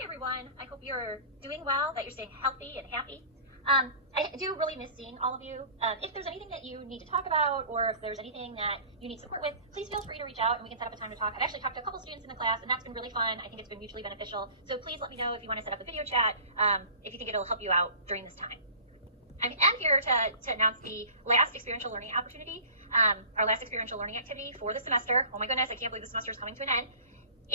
Hi everyone, I hope you're doing well, that you're staying healthy and happy. I do really miss seeing all of you. If there's anything that you need to talk about, or if there's anything that you need support with, please feel free to reach out and we can set up a time to talk. I've actually talked to a couple students in the class and that's been really fun. I think it's been mutually beneficial. So please let me know if you want to set up a video chat, if you think it'll help you out during this time. I am here to announce the last experiential learning opportunity, our last experiential learning activity for the semester. Oh my goodness, I can't believe the semester is coming to an end.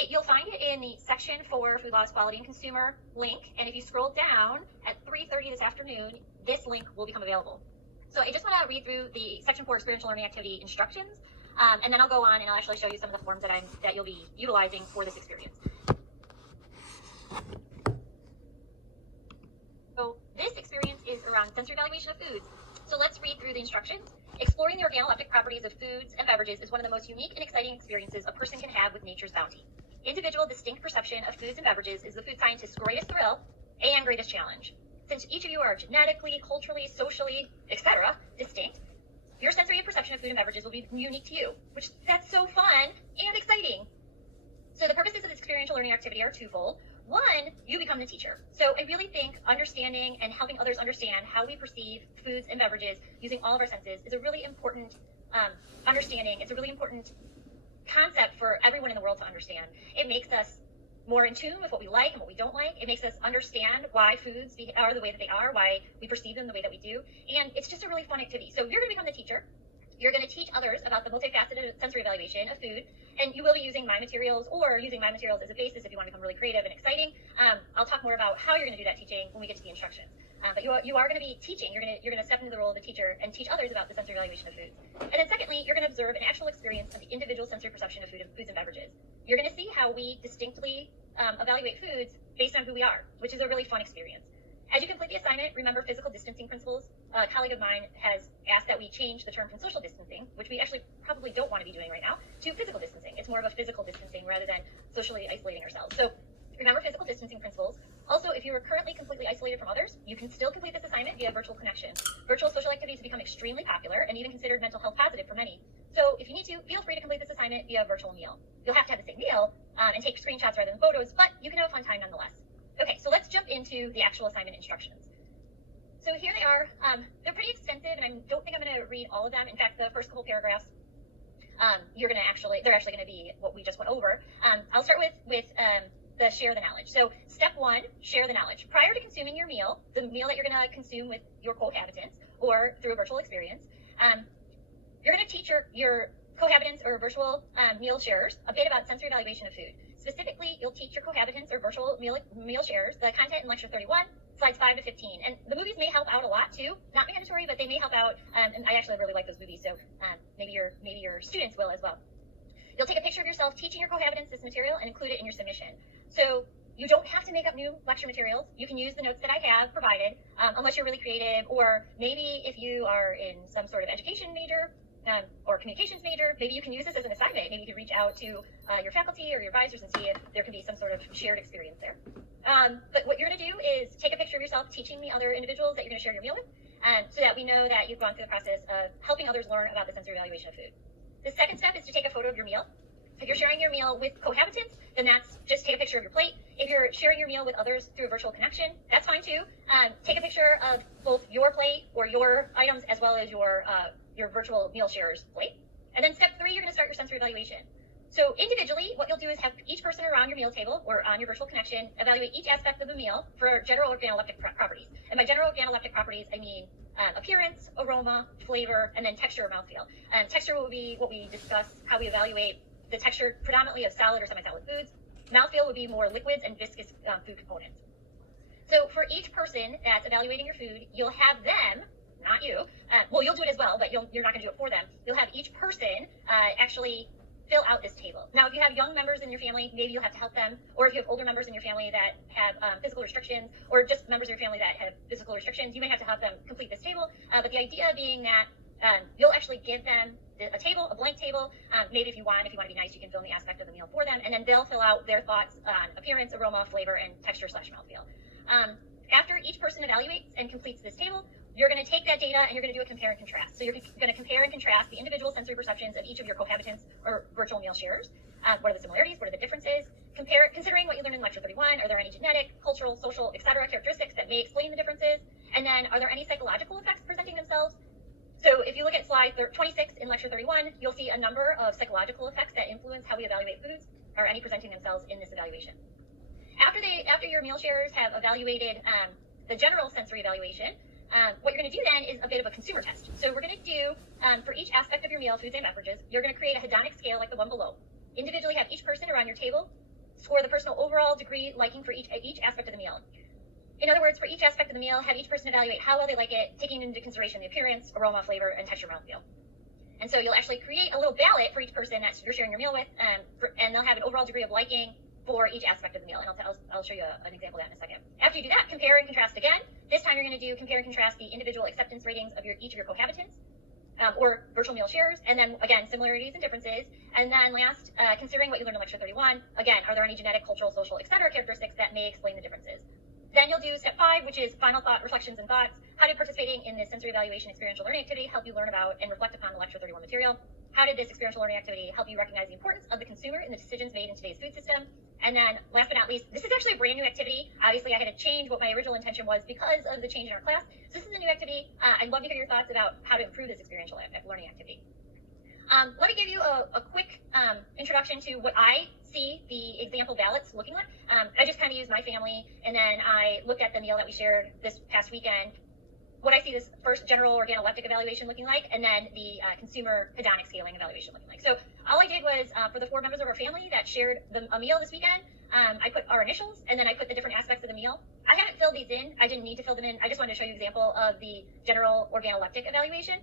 You'll find it in the section for Food Laws, Quality, and Consumer link, and if you scroll down at 3:30 this afternoon, this link will become available. So I just want to read through the section for experiential learning activity instructions, and then I'll go on and I'll actually show you some of the forms that you'll be utilizing for this experience. So this experience is around sensory evaluation of foods. So let's read through the instructions. Exploring the organoleptic properties of foods and beverages is one of the most unique and exciting experiences a person can have with nature's bounty. Individual distinct perception of foods and beverages is the food scientist's greatest thrill and greatest challenge. Since each of you are genetically, culturally, socially, etc. distinct, your sensory perception of food and beverages will be unique to you, which that's so fun and exciting. So the purposes of this experiential learning activity are twofold. One, you become the teacher. So I really think understanding and helping others understand how we perceive foods and beverages using all of our senses is a really important understanding. It's a really important concept for everyone in the world to understand. It makes us more in tune with what we like and what we don't like. It makes us understand why foods are the way that they are, why we perceive them the way that we do. And it's just a really fun activity. So you're going to become the teacher. You're going to teach others about the multifaceted sensory evaluation of food, and you will be using my materials or using my materials as a basis if you want to become really creative and exciting. I'll talk more about how you're going to do that teaching when we get to the instructions. But you are going to be teaching. You're going to step into the role of the teacher and teach others about the sensory evaluation of foods. And then secondly, you're going to observe an actual experience of the individual sensory perception of foods and beverages. You're going to see how we distinctly evaluate foods based on who we are, which is a really fun experience. As you complete the assignment, remember physical distancing principles. A colleague of mine has asked that we change the term from social distancing, which we actually probably don't want to be doing right now, to physical distancing. It's more of a physical distancing rather than socially isolating ourselves. So remember physical distancing principles. Also, if you are currently completely isolated from others, you can still complete this assignment via virtual connection. Virtual social activities have become extremely popular and even considered mental health positive for many. So if you need to, feel free to complete this assignment via virtual meal. You'll have to have the same meal and take screenshots rather than photos, but you can have a fun time nonetheless. Okay, so let's jump into the actual assignment instructions. So here they are. They're pretty extensive, and I don't think I'm going to read all of them. In fact, the first couple paragraphs, they're actually going to be what we just went over. I'll start with the share the knowledge. So step one, share the knowledge. Prior to consuming your meal, the meal that you're going to consume with your cohabitants or through a virtual experience, you're going to teach your cohabitants or virtual meal sharers a bit about sensory evaluation of food. Specifically, you'll teach your cohabitants or virtual meal sharers the content in lecture 31, slides 5 to 15. And the movies may help out a lot too. Not mandatory, but they may help out. And I actually really like those movies, so maybe your students will as well. You'll take a picture of yourself teaching your cohabitants this material and include it in your submission. So you don't have to make up new lecture materials. You can use the notes that I have provided, unless you're really creative, or maybe if you are in some sort of education major, or communications major, maybe you can use this as an assignment. Maybe you could reach out to your faculty or your advisors and see if there can be some sort of shared experience there. But what you're going to do is take a picture of yourself teaching the other individuals that you're going to share your meal with, so that we know that you've gone through the process of helping others learn about the sensory evaluation of food. The second step is to take a photo of your meal. If you're sharing your meal with cohabitants, then that's just take a picture of your plate. If you're sharing your meal with others through a virtual connection, that's fine too. Take a picture of both your plate or your items as well as your virtual meal sharer's plate. And then step 3, you're going to start your sensory evaluation. So individually, what you'll do is have each person around your meal table or on your virtual connection evaluate each aspect of the meal for general organoleptic properties. And by general organoleptic properties, I mean appearance, aroma, flavor, and then texture or mouthfeel. Texture will be what we discuss, how we evaluate the texture predominantly of solid or semi-solid foods. Mouthfeel would be more liquids and viscous food components. So for each person that's evaluating your food, you'll have them, not you, well, you'll do it as well, but you're not going to do it for them. You'll have each person actually fill out this table. Now, if you have young members in your family, maybe you'll have to help them, or if you have older members in your family that have physical restrictions, or just members of your family that have physical restrictions, you may have to help them complete this table. But the idea being that you'll actually give them a table, a blank table. Maybe if you want to be nice, you can fill in the aspect of the meal for them, and then they'll fill out their thoughts on appearance, aroma, flavor, and texture/mouthfeel. After each person evaluates and completes this table, you're going to take that data and you're going to do a compare and contrast. So you're going to compare and contrast the individual sensory perceptions of each of your cohabitants or virtual meal sharers. What are the similarities? What are the differences? considering what you learned in lecture 31, are there any genetic, cultural, social, etc. characteristics that may explain the differences? And then, are there any psychological effects presenting themselves? So if you look at slide 26 in lecture 31, you'll see a number of psychological effects that influence how we evaluate foods, or any presenting themselves in this evaluation. After your meal sharers have evaluated the general sensory evaluation, what you're going to do then is a bit of a consumer test. So we're going to do, for each aspect of your meal, foods and beverages, you're going to create a hedonic scale like the one below. Individually have each person around your table score the personal overall degree liking for each aspect of the meal. In other words, for each aspect of the meal, have each person evaluate how well they like it, taking into consideration the appearance, aroma, flavor, and texture mouthfeel. And so you'll actually create a little ballot for each person that you're sharing your meal with, and they'll have an overall degree of liking for each aspect of the meal. And I'll show you an example of that in a second. After you do that, compare and contrast again. This time you're going to do compare and contrast the individual acceptance ratings of each of your cohabitants, or virtual meal sharers, and then again, similarities and differences. And then last, considering what you learned in lecture 31, again, are there any genetic, cultural, social, etc. characteristics that may explain the differences? Then you'll do step 5, which is final thought, reflections, and thoughts. How did participating in this sensory evaluation experiential learning activity help you learn about and reflect upon the lecture 31 material? How did this experiential learning activity help you recognize the importance of the consumer in the decisions made in today's food system? And then last but not least, this is actually a brand new activity. Obviously, I had to change what my original intention was because of the change in our class. So this is a new activity. I'd love to hear your thoughts about how to improve this experiential learning activity. Let me give you a quick introduction to what I see the example ballots looking like. I just kind of used my family, and then I looked at the meal that we shared this past weekend. What I see this first general organoleptic evaluation looking like, and then the consumer hedonic scaling evaluation looking like. So all I did was, for the 4 members of our family that shared a meal this weekend, I put our initials, and then I put the different aspects of the meal. I haven't filled these in. I didn't need to fill them in. I just wanted to show you an example of the general organoleptic evaluation.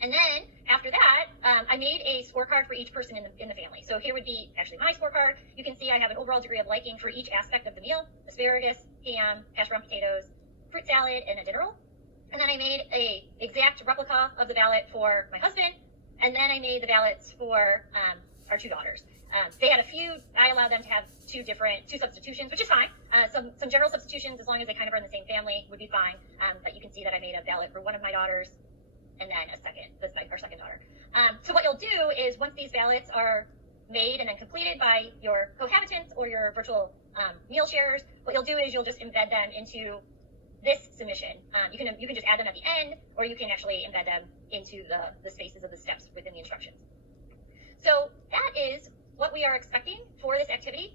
And then after that, I made a scorecard for each person in the family. So here would be actually my scorecard. You can see I have an overall degree of liking for each aspect of the meal: asparagus, ham, hash brown potatoes, fruit salad, and a dinner roll. And then I made a exact replica of the ballot for my husband. And then I made the ballots for our 2 daughters. They had a few. I allowed them to have two substitutions, which is fine. Some general substitutions, as long as they kind of are in the same family, would be fine. But you can see that I made a ballot for one of my daughters, and then our second daughter. So what you'll do is, once these ballots are made and then completed by your cohabitants or your virtual meal sharers, what you'll do is you'll just embed them into this submission. You can just add them at the end, or you can actually embed them into the spaces of the steps within the instructions. So that is what we are expecting for this activity.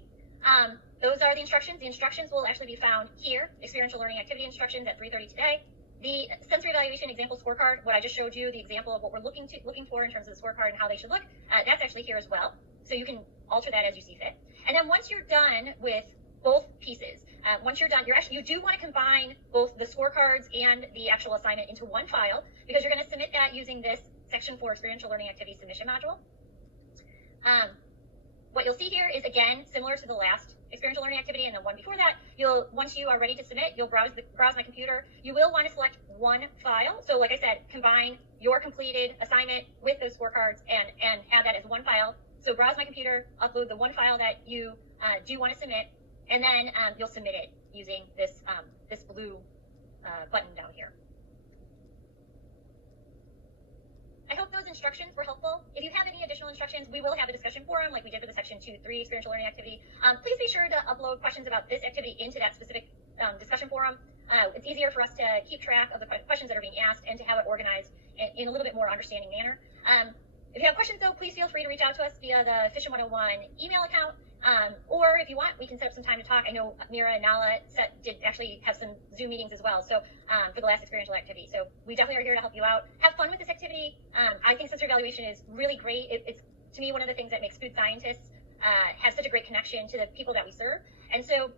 Those are the instructions. The instructions will actually be found here, experiential learning activity instructions at 3:30 today. The sensory evaluation example scorecard, what I just showed you, the example of what we're looking for in terms of the scorecard and how they should look, that's actually here as well. So you can alter that as you see fit. And then once you're done with both pieces, once you're done, you do want to combine both the scorecards and the actual assignment into one file, because you're going to submit that using this section 4 experiential learning activity submission module. What you'll see here is, again, similar to the last experiential learning activity and the one before that. Once you are ready to submit, you'll browse my computer. You will want to select one file. So like I said, combine your completed assignment with those scorecards and have that as one file. So browse my computer, upload the one file that you do want to submit, and then you'll submit it using this blue button down here. I hope those instructions were helpful. If you have any additional instructions, we will have a discussion forum like we did for the section 2-3 experiential learning activity. Please be sure to upload questions about this activity into that specific discussion forum. It's easier for us to keep track of the questions that are being asked and to have it organized in a little bit more understanding manner. If you have questions, though, please feel free to reach out to us via the Fission 101 email account. Or if you want, we can set up some time to talk. I know Mira and Nala did actually have some Zoom meetings as well, so for the last experiential activity. So we definitely are here to help you out. Have fun with this activity. I think sensory evaluation is really great. It's, to me, one of the things that makes food scientists have such a great connection to the people that we serve. And so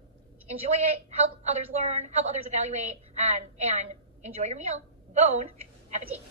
enjoy it, help others learn, help others evaluate, and enjoy your meal. Bon appetit.